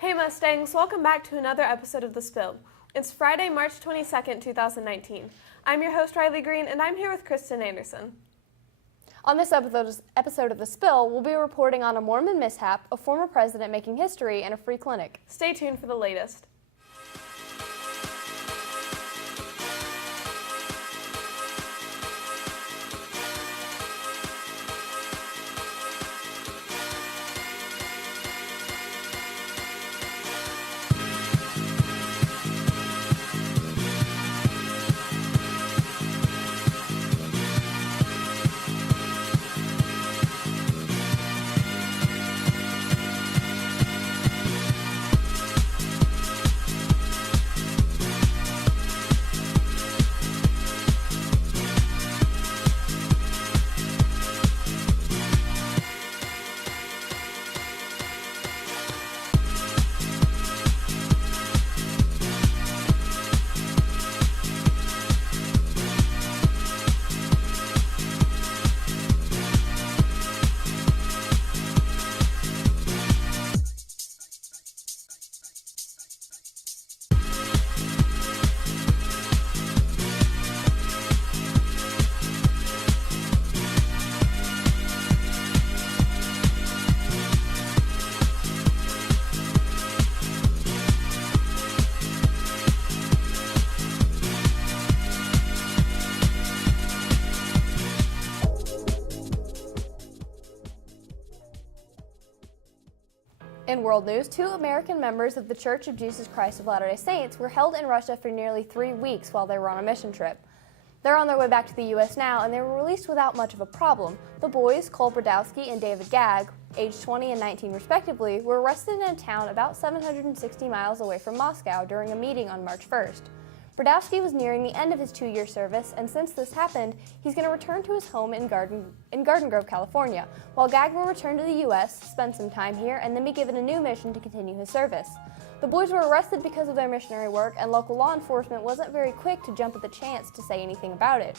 Hey Mustangs, welcome back to another episode of The Spill. It's Friday, March 22nd, 2019. I'm your host, Riley Green, and I'm here with Kristen Anderson. On this episode of The Spill, we'll be reporting on a Mormon mishap, a former president making history, and a free clinic. Stay tuned for the latest. In world news, 2 American members of the Church of Jesus Christ of Latter-day Saints were held in Russia for nearly 3 weeks while they were on a mission trip. They're on their way back to the U.S. now, and they were released without much of a problem. The boys, Cole Brodowski and David Gagg, aged 20 and 19 respectively, were arrested in a town about 760 miles away from Moscow during a meeting on March 1st. Brodowski was nearing the end of his 2-year service, and since this happened, he's going to return to his home in Garden Grove, California, while Gagg will return to the U.S., spend some time here, and then be given a new mission to continue his service. The boys were arrested because of their missionary work, and local law enforcement wasn't very quick to jump at the chance to say anything about it.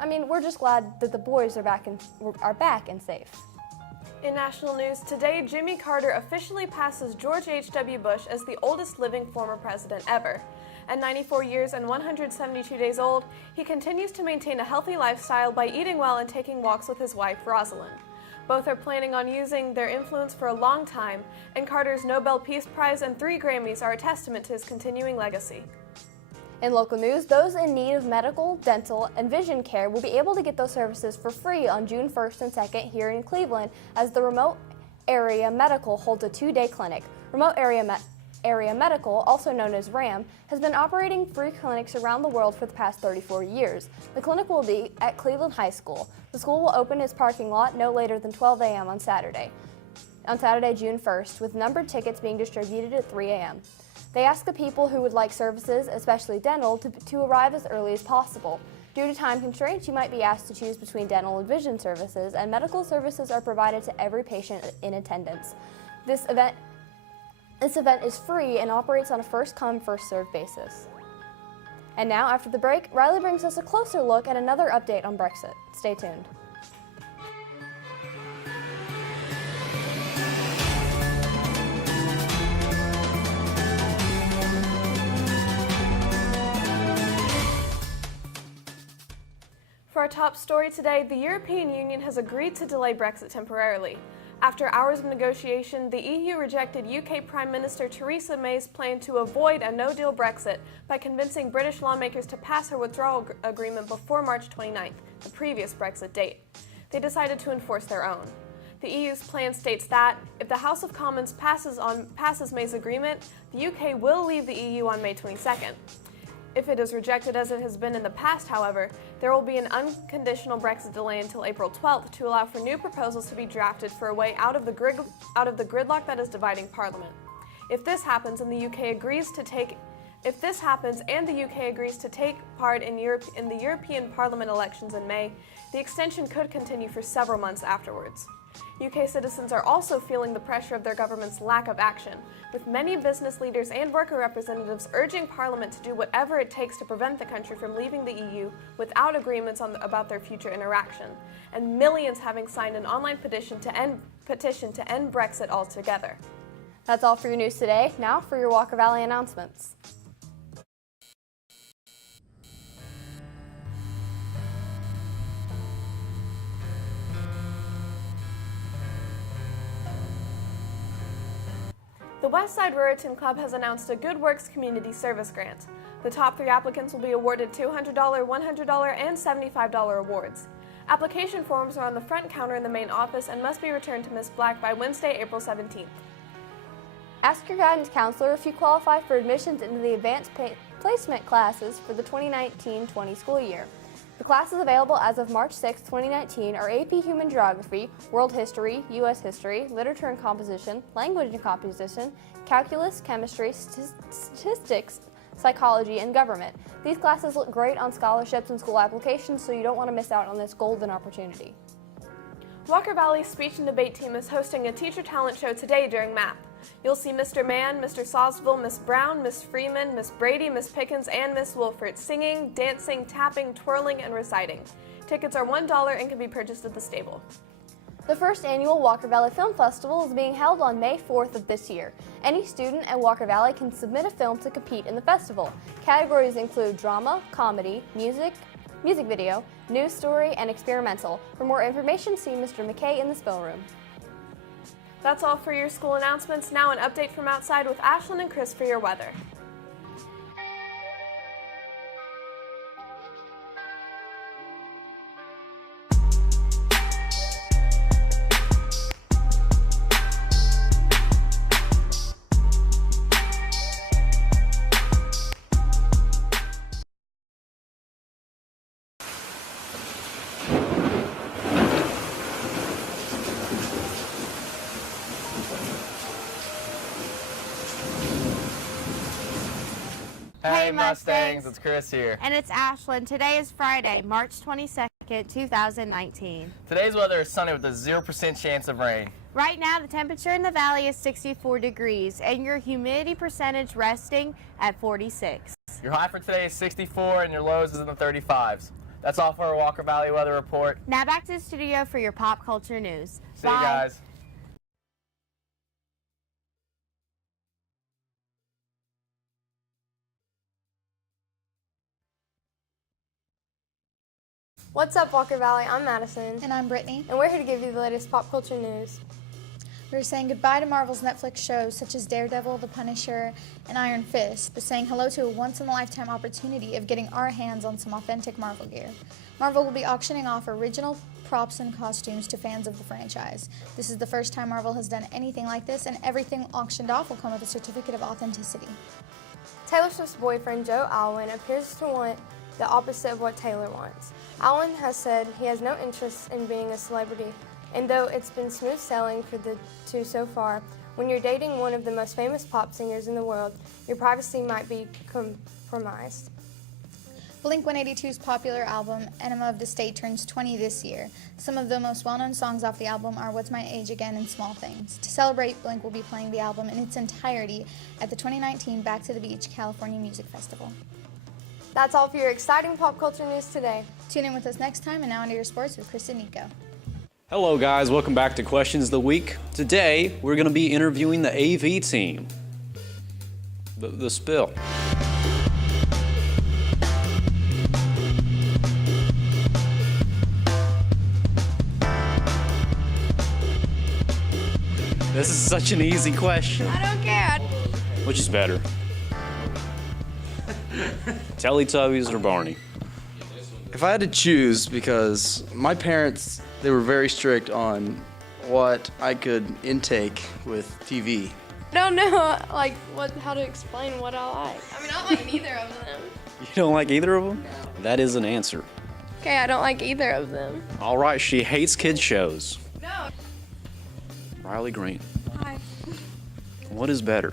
I mean, we're just glad that the boys are back and safe. In national news, today Jimmy Carter officially passes George H.W. Bush as the oldest living former president ever. At 94 years and 172 days old, he continues to maintain a healthy lifestyle by eating well and taking walks with his wife, Rosalind. Both are planning on using their influence for a long time, and Carter's Nobel Peace Prize and 3 Grammys are a testament to his continuing legacy. In local news, those in need of medical, dental, and vision care will be able to get those services for free on June 1st and 2nd here in Cleveland as the Remote Area Medical holds a 2-day clinic. Remote Area Medical, also known as RAM, has been operating free clinics around the world for the past 34 years. The clinic will be at Cleveland High School. The school will open its parking lot no later than 12 a.m. on Saturday, June 1st, with numbered tickets being distributed at 3 a.m. They ask the people who would like services, especially dental, to arrive as early as possible. Due to time constraints, you might be asked to choose between dental and vision services, and medical services are provided to every patient in attendance. This event is free and operates on a first-come, first-served basis. And now, after the break, Riley brings us a closer look at another update on Brexit. Stay tuned. For our top story today, the European Union has agreed to delay Brexit temporarily. After hours of negotiation, the EU rejected UK Prime Minister Theresa May's plan to avoid a no-deal Brexit by convincing British lawmakers to pass her withdrawal agreement before March 29th, the previous Brexit date. They decided to enforce their own. The EU's plan states that, if the House of Commons passes May's agreement, the UK will leave the EU on May 22nd. If it is rejected as it has been in the past, however, there will be an unconditional Brexit delay until April 12th to allow for new proposals to be drafted for a way out of the gridlock that is dividing Parliament. If this happens and the UK agrees to take part in the European Parliament elections in May, the extension could continue for several months afterwards. UK citizens are also feeling the pressure of their government's lack of action, with many business leaders and worker representatives urging Parliament to do whatever it takes to prevent the country from leaving the EU without agreements about their future interaction, and millions having signed an online petition to end Brexit altogether. That's all for your news today. Now for your Walker Valley announcements. The Westside Ruritan Club has announced a Good Works Community Service Grant. The top 3 applicants will be awarded $200, $100, and $75 awards. Application forms are on the front counter in the main office and must be returned to Ms. Black by Wednesday, April 17th. Ask your guidance counselor if you qualify for admissions into the advanced placement classes for the 2019-20 school year. The classes available as of March 6, 2019 are AP Human Geography, World History, U.S. History, Literature and Composition, Language and Composition, Calculus, Chemistry, Statistics, Psychology, and Government. These classes look great on scholarships and school applications, so you don't want to miss out on this golden opportunity. Walker Valley's Speech and Debate team is hosting a teacher talent show today during MAP. You'll see Mr. Mann, Mr. Sawsville, Miss Brown, Miss Freeman, Miss Brady, Miss Pickens, and Miss Wolfert singing, dancing, tapping, twirling, and reciting. Tickets are $1 and can be purchased at the stable. The first annual Walker Valley Film Festival is being held on May 4th of this year. Any student at Walker Valley can submit a film to compete in the festival. Categories include drama, comedy, music video, news story, and experimental. For more information, see Mr. McKay in the spill room. That's all for your school announcements. Now an update from outside with Ashlyn and Chris for your weather. Hey Mustangs, it's Chris here. And it's Ashlyn. Today is Friday, March 22nd, 2019. Today's weather is sunny with a 0% chance of rain. Right now, the temperature in the valley is 64 degrees, and your humidity percentage resting at 46. Your high for today is 64, and your lows is in the 35s. That's all for our Walker Valley weather report. Now back to the studio for your pop culture news. See you guys. What's up, Walker Valley? I'm Madison. And I'm Brittany. And we're here to give you the latest pop culture news. We're saying goodbye to Marvel's Netflix shows such as Daredevil, The Punisher, and Iron Fist, but saying hello to a once-in-a-lifetime opportunity of getting our hands on some authentic Marvel gear. Marvel will be auctioning off original props and costumes to fans of the franchise. This is the first time Marvel has done anything like this, and everything auctioned off will come with a certificate of authenticity. Taylor Swift's boyfriend, Joe Alwyn, appears to want the opposite of what Taylor wants. Alwyn has said he has no interest in being a celebrity, and though it's been smooth sailing for the two so far, when you're dating one of the most famous pop singers in the world, your privacy might be compromised. Blink-182's popular album, Enema of the State, turns 20 this year. Some of the most well-known songs off the album are What's My Age Again and Small Things. To celebrate, Blink will be playing the album in its entirety at the 2019 Back to the Beach California Music Festival. That's all for your exciting pop culture news today. Tune in with us next time, and now into your sports with Chris and Nico. Hello guys, welcome back to Questions of the Week. Today, we're going to be interviewing the AV team. The spill. This is such an easy question. I don't care. Which is better? Teletubbies or Barney? If I had to choose, because my parents, they were very strict on what I could intake with TV. I don't know how to explain what I like. I mean, I don't like neither of them. You don't like either of them? That is an answer. Okay, I don't like either of them. All right, she hates kid shows. No. Riley Green. Hi. What is better,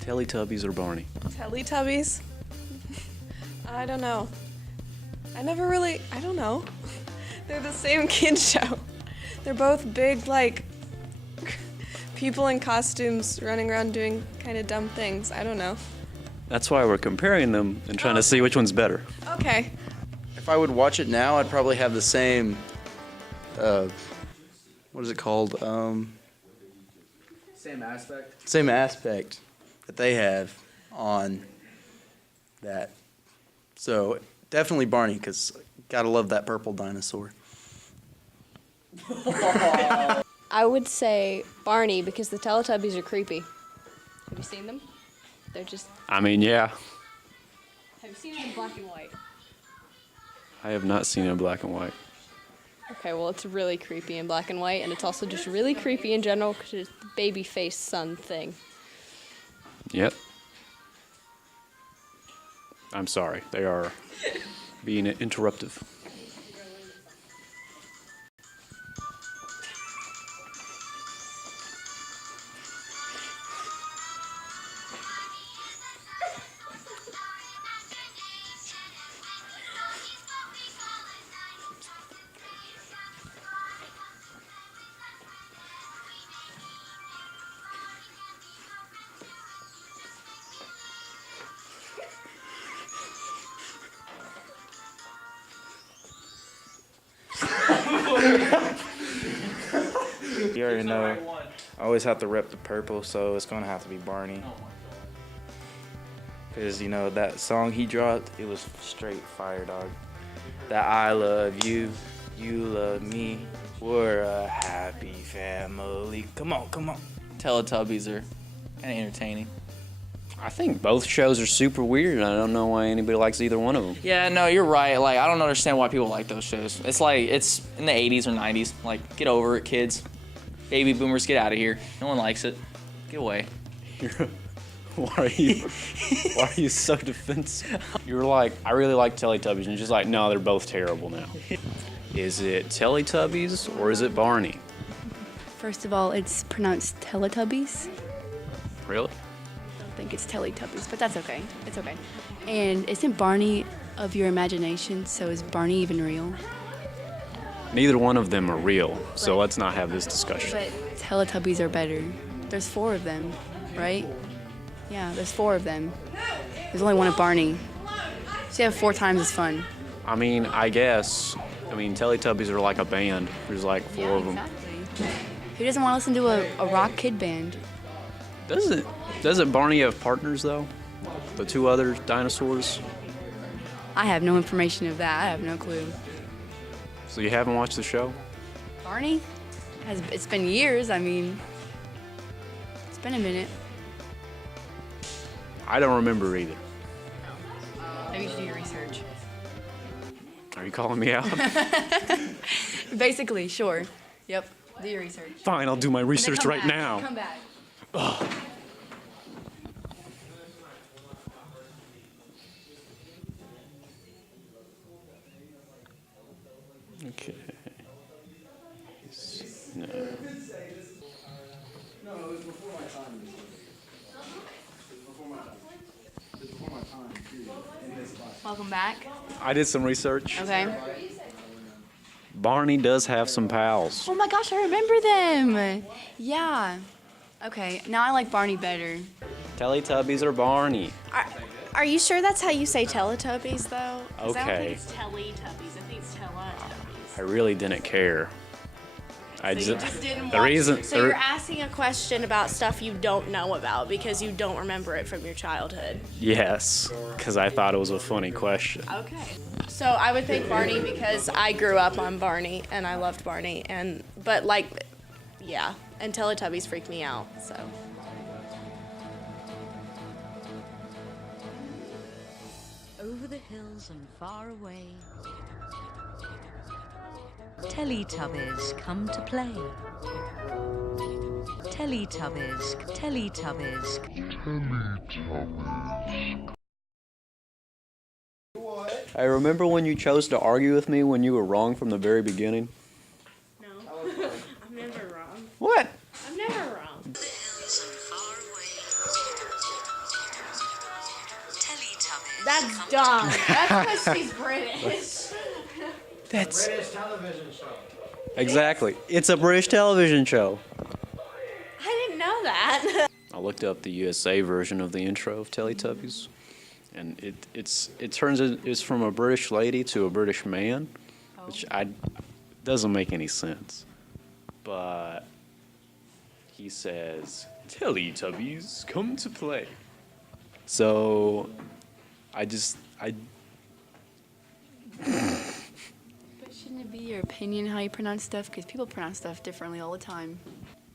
Teletubbies or Barney? Teletubbies? I don't know. I don't know. They're the same kid show. They're both big, people in costumes running around doing kind of dumb things. I don't know. That's why we're comparing them and trying to see which one's better. Okay. If I would watch it now, I'd probably have the same, what is it called? Same aspect. Same aspect that they have on that. So definitely Barney, because gotta love that purple dinosaur. I would say Barney because the Teletubbies are creepy. Have you seen them? They're just. I mean, yeah. Have you seen them in black and white? I have not seen it in black and white. Okay, well, it's really creepy in black and white, and it's also just really creepy in general because it's the baby face sun thing. Yep. I'm sorry. They are being interruptive. You already know. I always have to rep the purple, so it's gonna have to be Barney. Cause you know that song he dropped, it was straight fire, dog. That I love you, you love me, we're a happy family. Come on, come on. Teletubbies are kind of entertaining. I think both shows are super weird, and I don't know why anybody likes either one of them. Yeah, no, you're right. Like, I don't understand why people like those shows. It's like, it's in the 80s or 90s. Like, get over it, kids. Baby boomers, get out of here. No one likes it. Get away. Why are you so defensive? You were like, I really like Teletubbies, and you're just like, no, they're both terrible now. Is it Teletubbies or is it Barney? First of all, it's pronounced Teletubbies. Really? I think it's Teletubbies, but that's okay. It's okay. And isn't Barney of your imagination, so is Barney even real? Neither one of them are real, so let's not have this discussion. But Teletubbies are better. There's 4 of them, right? Yeah, there's 4 of them. There's only one of Barney. So you have 4 times as fun. I mean, I guess. I mean, Teletubbies are like a band. There's like 4 of them. Exactly. Who doesn't want to listen to a rock kid band? Doesn't Barney have partners, though? The 2 other dinosaurs? I have no information of that. I have no clue. So you haven't watched the show? Barney? It's been years. I mean, it's been a minute. I don't remember either. Maybe you should do your research. Are you calling me out? Basically, sure. Yep, do your research. Fine, I'll do my research right now. Come back. Ugh. Okay. No. No, it was before my time. It was before my time. It was before my time, too, in this class. Welcome back. I did some research. Okay. Barney does have some pals. Oh my gosh, I remember them. Yeah. Okay, now I like Barney better. Teletubbies or Barney? Are you sure that's how you say Teletubbies, though? 'Cause I don't Okay. think it's Teletubbies. I think it's Teletubbies. I really didn't care. I So you just didn't the watch reason it. So you're asking a question about stuff you don't know about because you don't remember it from your childhood. yes, because I thought it was a funny question. Okay. So I would think Barney because I grew up on Barney and I loved Barney but like, yeah, and Teletubbies freak me out, so. Over the hills and far away, Teletubbies come to play. Teletubbies, Teletubbies. I remember when you chose to argue with me when you were wrong from the very beginning. No. I'm never wrong. What? I'm never wrong. That's dumb. That's because she's British. That's British television show. exactly. It's a British television show. I didn't know that. I looked up the USA version of the intro of Teletubbies, and it's from a British lady to a British man, which doesn't make any sense. But he says, Teletubbies, come to play. So, I But shouldn't it be your opinion how you pronounce stuff? Because people pronounce stuff differently all the time.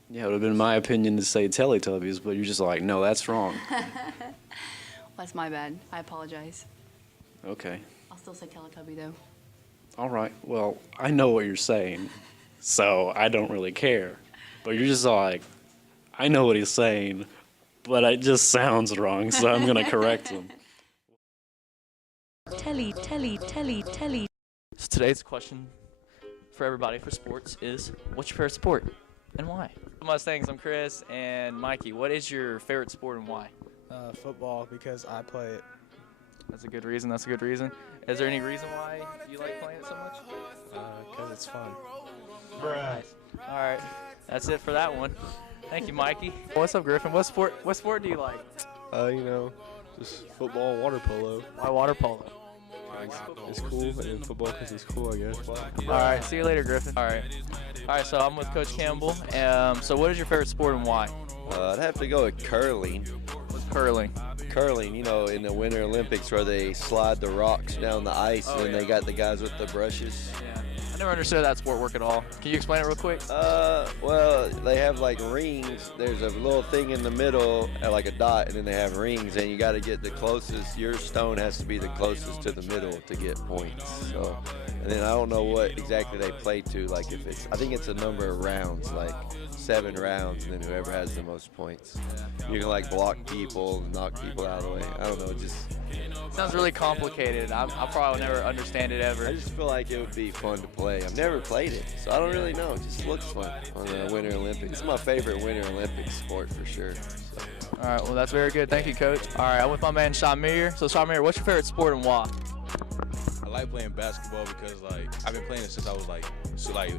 yeah, it would have been my opinion to say Teletubbies, but you're just like, no, that's wrong. Well, that's my bad. I apologize. Okay. I'll still say Teletubby, though. All right. Well, I know what you're saying, so I don't really care. But you're just like, I know what he's saying, but it just sounds wrong, so I'm going to correct him. Telly. So today's question for everybody for sports is, what's your favorite sport and why? Mustangs, I'm Chris, and Mikey, what is your favorite sport and why? Football, because I play it. That's a good reason. That's a good reason. Is there any reason why you like playing it so much? Because it's fun. Nice. All right. That's it for that one. Thank you, Mikey. What's up, Griffin? What sport do you like? Just football and water polo. Why water polo? It's cool, and then football because it's cool, I guess. All right. See you later, Griffin. All right. So I'm with Coach Campbell. So what is your favorite sport and why? I'd have to go with curling. What's curling? Curling, you know, in the Winter Olympics where they slide the rocks down the ice and they got the guys with the brushes. Yeah. I never understood that sport work at all. Can you explain it real quick? Well, they have like rings. There's a little thing in the middle, like a dot, and then they have rings, and you got to get the closest. Your stone has to be the closest to the middle to get points. So, and then I don't know what exactly they play to. Like if it's, I think it's a number of rounds, like 7 rounds, and then whoever has the most points. You can like block people, knock people out of the way. I don't know, it just sounds really complicated. I'll probably never understand it ever. I just feel like it would be fun to play. I've never played it, so I don't really know. It just looks fun on the Winter Olympics. It's my favorite Winter Olympics sport for sure. So. All right, well, that's very good. Thank you, Coach. All right, I'm with my man, Shamir. So, Shamir, what's your favorite sport and why? I like playing basketball because, like, I've been playing it since I was, like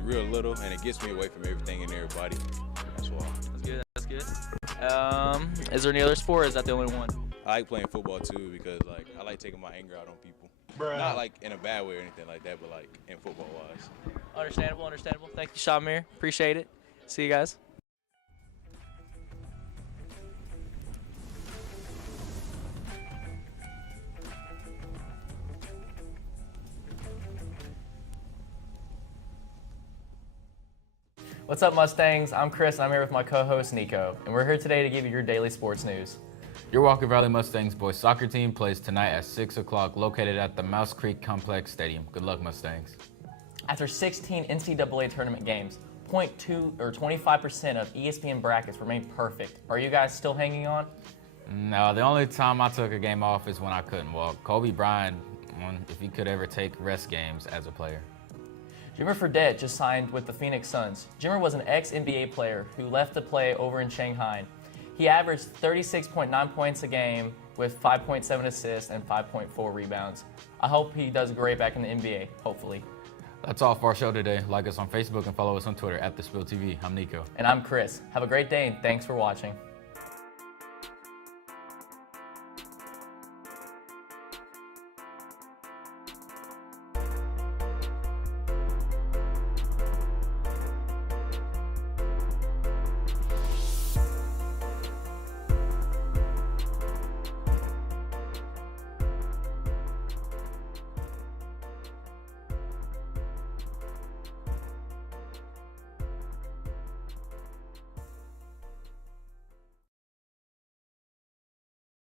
real little, and it gets me away from everything and everybody. That's why. That's good. That's good. Is there any other sport, or is that the only one? I like playing football, too, because, like, I like taking my anger out on people. Not, like, in a bad way or anything like that, but, like, in football-wise. Understandable, understandable. Thank you, Shamir. Appreciate it. See you guys. What's up, Mustangs? I'm Chris, and I'm here with my co-host, Nico, and we're here today to give you your daily sports news. Your Walker Valley Mustangs boys soccer team plays tonight at 6 o'clock, located at the Mouse Creek Complex Stadium. Good luck, Mustangs. After 16 NCAA tournament games, 0.2 or 25% of ESPN brackets remain perfect. Are you guys still hanging on? No, the only time I took a game off is when I couldn't walk. Kobe Bryant, if he could ever take rest games as a player. Jimmer Fredette just signed with the Phoenix Suns. Jimmer was an ex-NBA player who left to play over in Shanghai. He averaged 36.9 points a game with 5.7 assists and 5.4 rebounds. I hope he does great back in the NBA, hopefully. That's all for our show today. Like us on Facebook and follow us on Twitter @TheSpillTV. I'm Nico. And I'm Chris. Have a great day and thanks for watching.